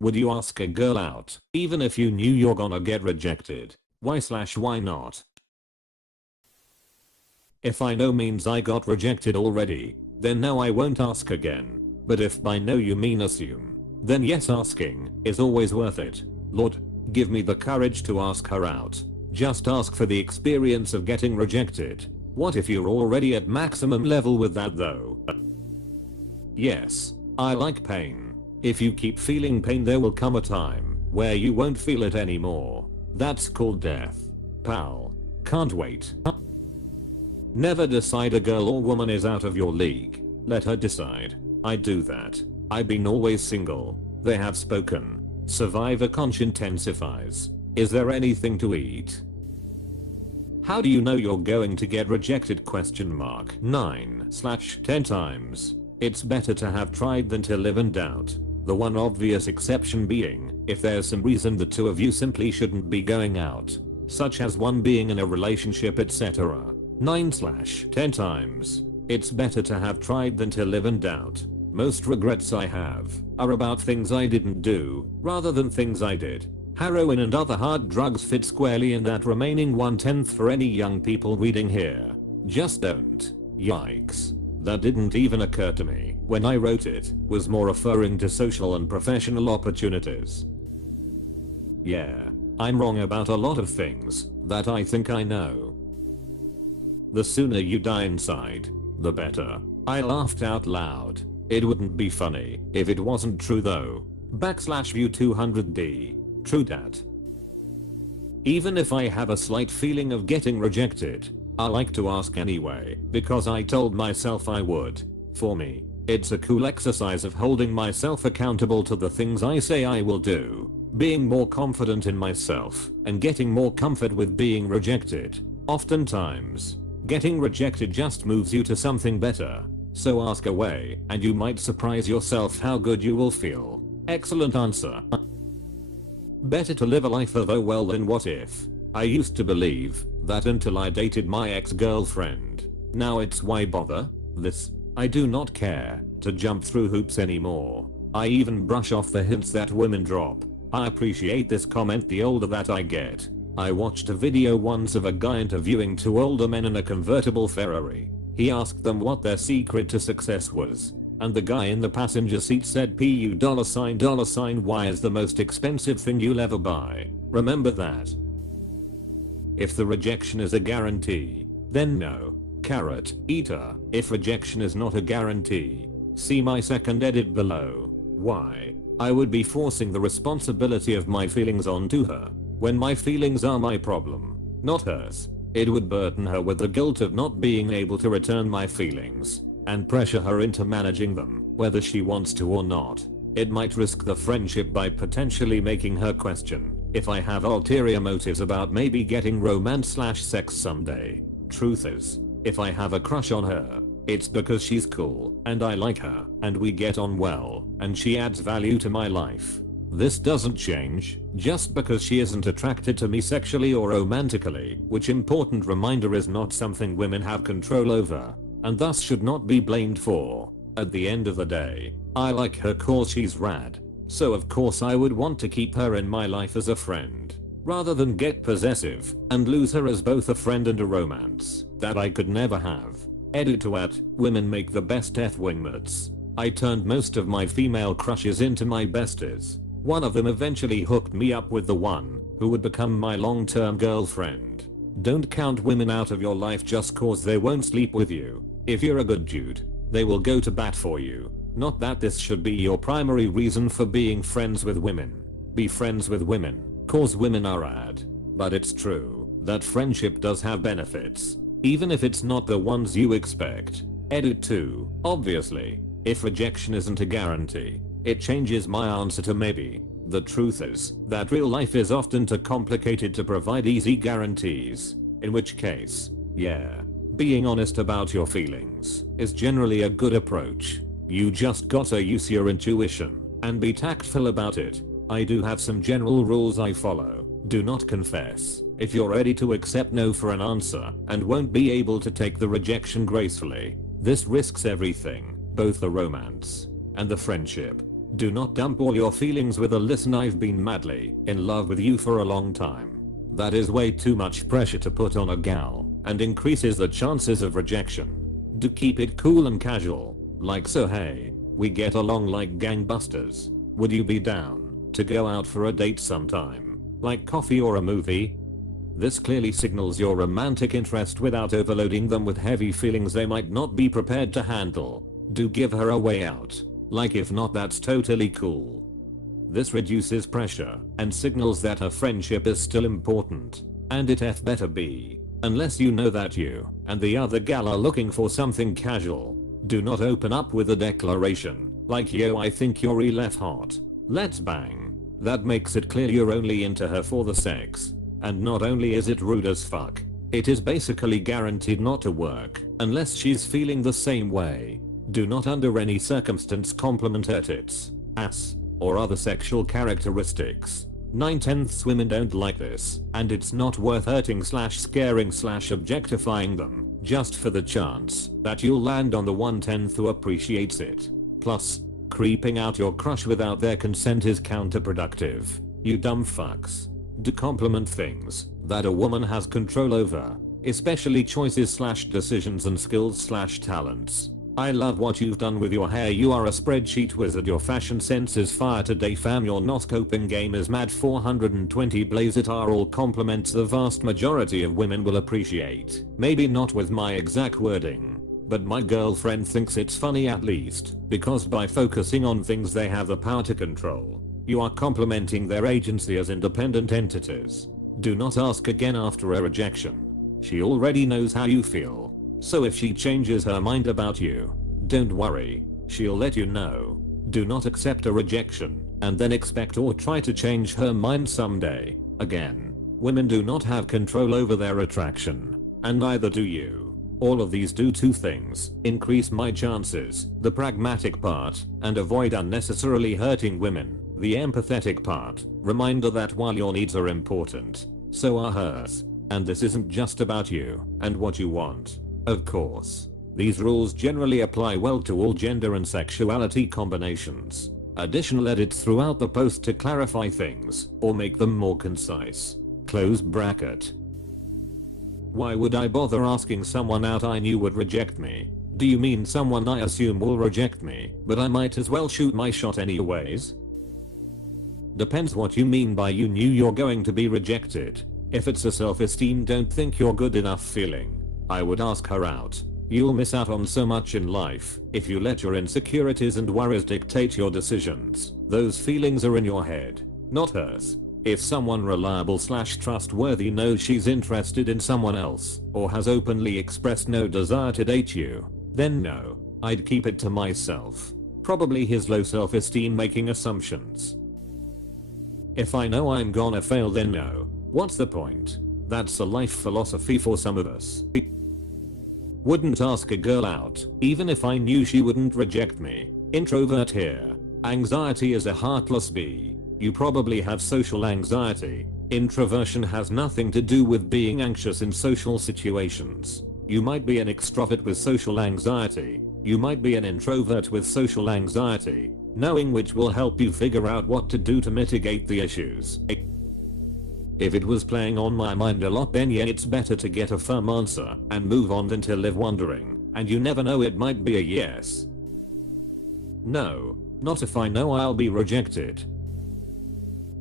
Would you ask a girl out, even if you knew you're gonna get rejected? Why not? If I know means I got rejected already, then no, I won't ask again. But if by no you mean assume, then yes, asking is always worth it. Lord, give me the courage to ask her out. Just ask for the experience of getting rejected. What if you're already at maximum level with that though? Yes, I like pain. If you keep feeling pain, there will come a time where you won't feel it anymore. That's called death. Pal. Can't wait. Never decide a girl or woman is out of your league. Let her decide. I do that. I've been always single. They have spoken. Survivor conch intensifies. Is there anything to eat? How do you know you're going to get rejected? 9/10 times. It's better to have tried than to live in doubt. The one obvious exception being, if there's some reason the two of you simply shouldn't be going out, such as one being in a relationship, etc. 9/10 times. It's better to have tried than to live in doubt. Most regrets I have are about things I didn't do rather than things I did. Heroin and other hard drugs fit squarely in that remaining 1/10 for any young people reading here. Just don't. Yikes. That didn't even occur to me when I wrote it, was more referring to social and professional opportunities. Yeah, I'm wrong about a lot of things that I think I know. The sooner you die inside, the better. I laughed out loud. It wouldn't be funny if it wasn't true though. /view 200D. True dat. Even if I have a slight feeling of getting rejected, I like to ask anyway because I told myself I would. For me, it's a cool exercise of holding myself accountable to the things I say I will do, being more confident in myself, and getting more comfort with being rejected. Oftentimes, getting rejected just moves you to something better. So ask away and you might surprise yourself how good you will feel. Excellent answer. Better to live a life of oh well than what if. I used to believe that until I dated my ex-girlfriend. Now it's why bother? I do not care to jump through hoops anymore. I even brush off the hints that women drop. I appreciate this comment the older that I get. I watched a video once of a guy interviewing two older men in a convertible Ferrari. He asked them what their secret to success was. And the guy in the passenger seat said $$, why is the most expensive thing you'll ever buy. Remember that. If the rejection is a guarantee, then no. Carrot eater. If rejection is not a guarantee, see my second edit below. Why? I would be forcing the responsibility of my feelings onto her, when my feelings are my problem, not hers. It would burden her with the guilt of not being able to return my feelings, and pressure her into managing them, whether she wants to or not. It might risk the friendship by potentially making her question if I have ulterior motives about maybe getting romance/sex someday. Truth is, if I have a crush on her, it's because she's cool and I like her and we get on well and she adds value to my life. This doesn't change just because she isn't attracted to me sexually or romantically, which important reminder is not something women have control over and thus should not be blamed for. At the end of the day, I like her cause she's rad. So of course I would want to keep her in my life as a friend, rather than get possessive and lose her as both a friend and a romance that I could never have. Edit to at, women make the best wingmates. I turned most of my female crushes into my besties. One of them eventually hooked me up with the one who would become my long-term girlfriend. Don't count women out of your life just cause they won't sleep with you. If you're a good dude, they will go to bat for you. Not that this should be your primary reason for being friends with women. Be friends with women, cause women are rad. But it's true that friendship does have benefits, even if it's not the ones you expect. Edit 2. Obviously, if rejection isn't a guarantee, it changes my answer to maybe. The truth is that real life is often too complicated to provide easy guarantees. In which case, yeah, being honest about your feelings is generally a good approach. You just gotta use your intuition and be tactful about it. I do have some general rules I follow. Do not confess if you're ready to accept no for an answer and won't be able to take the rejection gracefully. This risks everything, both the romance and the friendship. Do not dump all your feelings with a "listen, I've been madly in love with you for a long time." That is way too much pressure to put on a gal and increases the chances of rejection. Do keep it cool and casual, like, "So hey, we get along like gangbusters. Would you be down to go out for a date sometime, like coffee or a movie?" This clearly signals your romantic interest without overloading them with heavy feelings they might not be prepared to handle. Do give her a way out, like, "If not, that's totally cool." This reduces pressure and signals that her friendship is still important, and it better be. Unless you know that you and the other gal are looking for something casual, do not open up with a declaration like, "Yo, I think you're real hot. Let's bang." That makes it clear you're only into her for the sex. And not only is it rude as fuck, it is basically guaranteed not to work unless she's feeling the same way. Do not under any circumstance compliment her tits, ass, or other sexual characteristics. 9/10 women don't like this, and it's not worth hurting / scaring / objectifying them just for the chance that you'll land on the 1/10 who appreciates it. Plus, creeping out your crush without their consent is counterproductive. You dumb fucks. Do compliment things that a woman has control over, especially choices / decisions and skills / talents. "I love what you've done with your hair. You are a spreadsheet wizard. Your fashion sense is fire today, fam. Your no-scoping game is mad. 420 blaze it" are all compliments the vast majority of women will appreciate. Maybe not with my exact wording, but my girlfriend thinks it's funny at least, because by focusing on things they have the power to control, you are complimenting their agency as independent entities. Do not ask again after a rejection. She already knows how you feel. So if she changes her mind about you, don't worry, she'll let you know. Do not accept a rejection and then expect or try to change her mind someday. Again, women do not have control over their attraction, and neither do you. All of these do two things: increase my chances, the pragmatic part, and avoid unnecessarily hurting women, the empathetic part. Reminder that while your needs are important, so are hers. And this isn't just about you and what you want. Of course, these rules generally apply well to all gender and sexuality combinations. Additional edits throughout the post to clarify things or make them more concise. Close bracket. Why would I bother asking someone out I knew would reject me? Do you mean someone I assume will reject me, but I might as well shoot my shot anyways? Depends what you mean by "you knew you're going to be rejected." If it's a self-esteem "don't think you're good enough" feeling, I would ask her out. You'll miss out on so much in life if you let your insecurities and worries dictate your decisions. Those feelings are in your head, not hers. If someone reliable / trustworthy knows she's interested in someone else or has openly expressed no desire to date you, then no, I'd keep it to myself. Probably his low self-esteem making assumptions. If I know I'm gonna fail, then no. What's the point? That's a life philosophy for some of us. Wouldn't ask a girl out, even if I knew she wouldn't reject me. Introvert here. Anxiety is a heartless bee. You probably have social anxiety. Introversion has nothing to do with being anxious in social situations. You might be an extrovert with social anxiety. You might be an introvert with social anxiety. Knowing which will help you figure out what to do to mitigate the issues. If it was playing on my mind a lot, then yeah, it's better to get a firm answer and move on than to live wondering, and you never know, it might be a yes. No, not if I know I'll be rejected.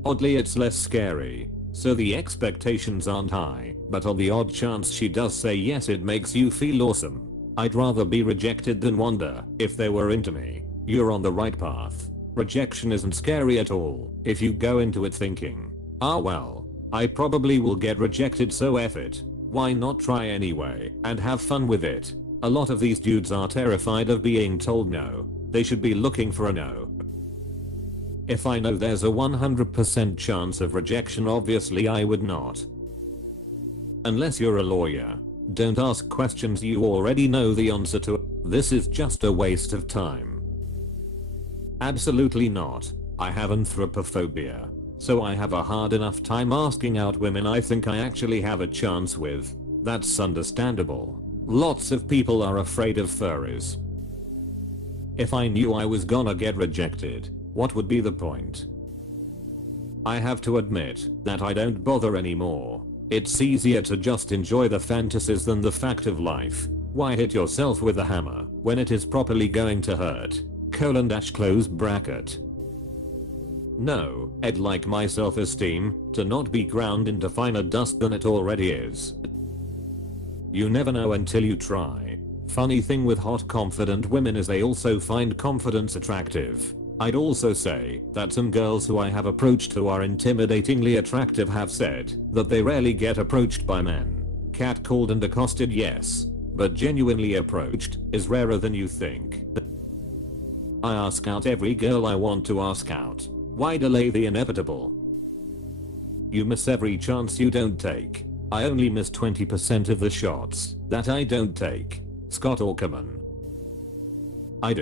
Oddly, it's less scary, so the expectations aren't high, but on the odd chance she does say yes, it makes you feel awesome. I'd rather be rejected than wonder if they were into me. You're on the right path. Rejection isn't scary at all if you go into it thinking, "Ah well, I probably will get rejected, so F it. Why not try anyway and have fun with it?" A lot of these dudes are terrified of being told no. They should be looking for a no. If I know there's a 100% chance of rejection, obviously I would not. Unless you're a lawyer, don't ask questions you already know the answer to. This is just a waste of time. Absolutely not. I have anthropophobia, so I have a hard enough time asking out women I think I actually have a chance with. That's understandable. Lots of people are afraid of furries. If I knew I was gonna get rejected, What would be the point? I have to admit that I don't bother anymore. It's easier to just enjoy the fantasies than the fact of life. Why hit yourself with a hammer when it is properly going to hurt? Close bracket. No, I'd like my self-esteem to not be ground into finer dust than it already is. You never know until you try. Funny thing with hot confident women is they also find confidence attractive. I'd also say that some girls who I have approached who are intimidatingly attractive have said that they rarely get approached by men. Catcalled and accosted, yes, but genuinely approached is rarer than you think. I ask out every girl I want to ask out. Why delay the inevitable? You miss every chance you don't take. I only miss 20% of the shots that I don't take. Scott Aukerman. I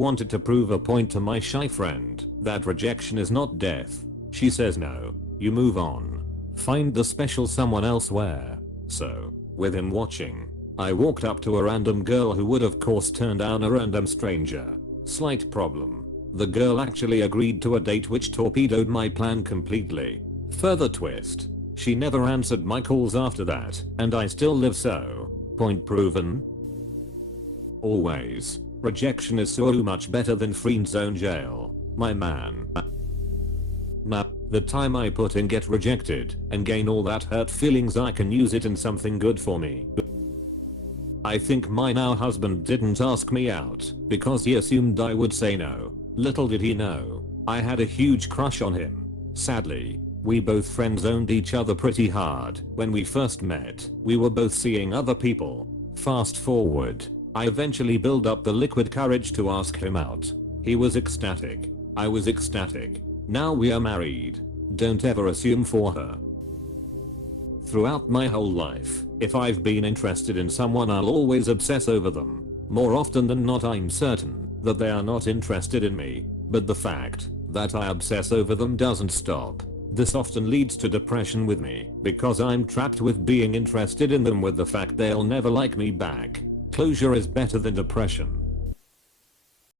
wanted to prove a point to my shy friend that rejection is not death. She says no, you move on. Find the special someone elsewhere. So, with him watching, I walked up to a random girl who would of course turn down a random stranger. Slight problem. The girl actually agreed to a date, which torpedoed my plan completely. Further twist. She never answered my calls after that, and I still live so. Point proven. Always. Rejection is so much better than friend zone jail, my man. Nah, the time I put in get rejected and gain all that hurt feelings, I can use it in something good for me. I think my now husband didn't ask me out because he assumed I would say no. Little did he know, I had a huge crush on him. Sadly, we both friend-zoned each other pretty hard. When we first met, we were both seeing other people. Fast forward, I eventually built up the liquid courage to ask him out. He was ecstatic. I was ecstatic. Now we are married. Don't ever assume for her. Throughout my whole life, if I've been interested in someone, I'll always obsess over them. More often than not, I'm certain that they are not interested in me, but the fact that I obsess over them doesn't stop. This often leads to depression with me because I'm trapped with being interested in them with the fact they'll never like me back. Closure is better than depression.